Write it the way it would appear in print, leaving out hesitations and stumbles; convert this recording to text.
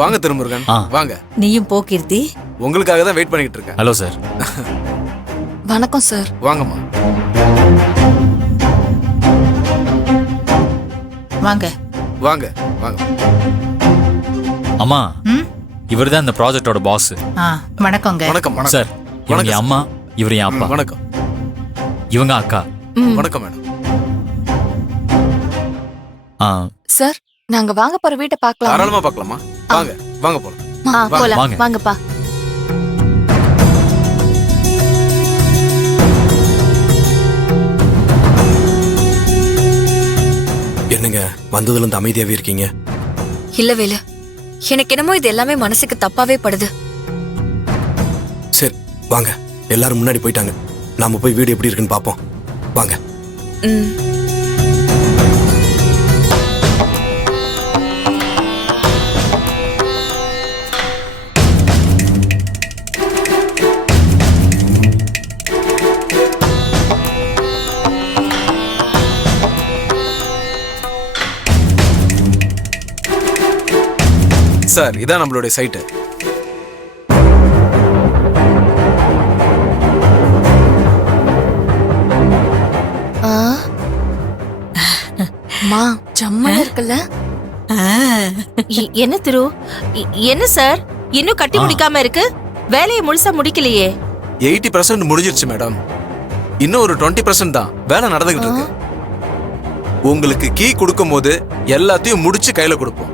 வாங்க திருமுருகன், வாங்க. நீயும் போ கீர்த்தி. உங்களுக்காக தான் வெயிட் பண்ணிட்டு இருக்கேன். Hello sir. வணக்கம் சார். வாங்கம்மா. வாங்க வாங்க வாங்க. அம்மா, இவர்தான் இந்த ப்ராஜெக்டோட பாஸ். வணக்கங்க. வணக்கம் சார். இவங்க என் அம்மா, இவர் என் அப்பா. வணக்கம். இவங்க அக்கா. வணக்கம் மேடம். சார், நாங்க வாங்க போற வீட்டை பார்க்கலாம். தாராளமா பார்க்கலாமா? வாங்க வாங்க போலாம். போலாம். வாங்க. வாங்கப்பா. என்னங்க வந்ததுல இருந்து அமைதியாவே இருக்கீங்க? இல்ல வேலு, எனக்கு என்னமோ இது எல்லாமே மனசுக்கு தப்பாவே படுது. சரி வாங்க, எல்லாரும் முன்னாடி போயிட்டாங்க. நாம போய் வீடு எப்படி இருக்குன்னு பாப்போம். வாங்க. சார், இதான் நம்மளுடைய சைட்டு. மா, ஜம்மன் இருக்குல்ல? என்ன திரு, என்ன சார் இன்னும் கட்டி முடிக்காம இருக்கு? வேலையை முழுசா முடிக்கலையே. 80% முடிஞ்சிருச்சு மேடம். இன்னும் ஒரு 20% தான் வேலை நடந்துகிட்டு இருக்கு. உங்களுக்கு கீ கொடுக்கும் போது எல்லாத்தையும் முடிச்சு கையில கொடுப்போம்.